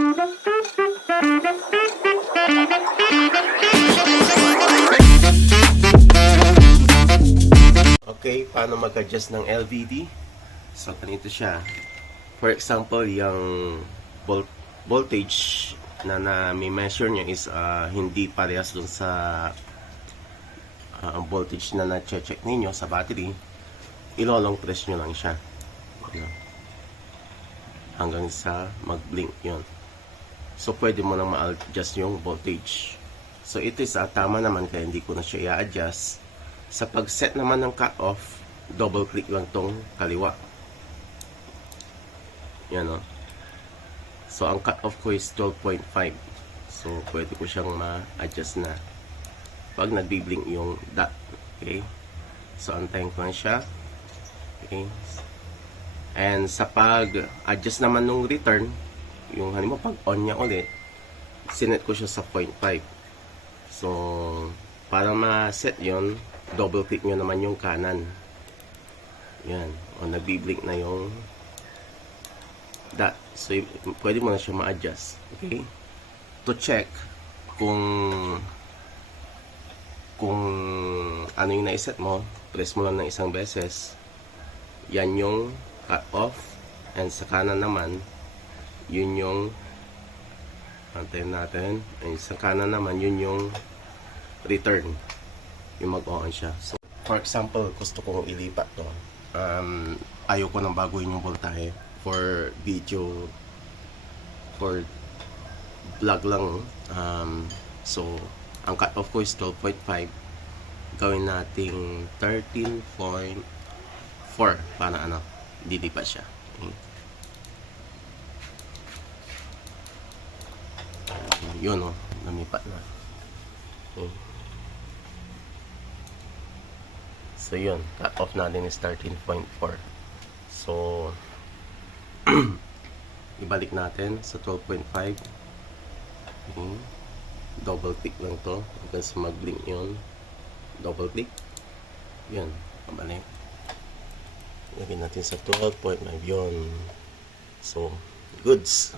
Okay, paano mag-adjust ng LVD? So, ganito siya. For example, yung voltage na may measure nyo is hindi parehas dun sa voltage na na-check ninyo sa battery. Ilolong press nyo lang siya. Hanggang sa mag-blink yun. So, pwede mo nang ma-adjust yung voltage. So, ito is tama naman kaya hindi ko na siya i-adjust. Sa pag-set naman ng cut-off, double click lang tong kaliwa. Yan o. So, ang cut-off ko is 12.5. So, pwede ko siyang ma-adjust na pag nagbi-blink yung dot. Okay? So, antayin ko na siya. Okay? And sa pag-adjust naman nung return, yung halimbawa pag on niya ulit, sinet ko siya sa 0.5. So, para ma-set yon, double click nyo naman yung kanan. Yan. O, nagbi-blink na yung dot. So, pwede mo na siya ma-adjust. Okay? To check kung ano yung na-set mo, press mo lang ng isang beses. Yan yung cut off. And sa kanan naman, yun yung antayin natin. And sa kanan naman, yun yung return. Yung mag-on siya. So, for example, gusto kong ilipat to. Ayaw ko nang baguhin yung voltahe for video, for vlog lang. So, ang cut-off ko is 12.5. Gawin nating 13.4 para dilipat siya. Okay. Yun namipat na. Okay. So yun, cut off natin is 13.4. So ibalik natin sa 12.5. Okay. Double click lang to hanggang sa mag-blink yun. Double click. Yun, pabalik. Lagyan natin sa 12.5 yun. So, goods.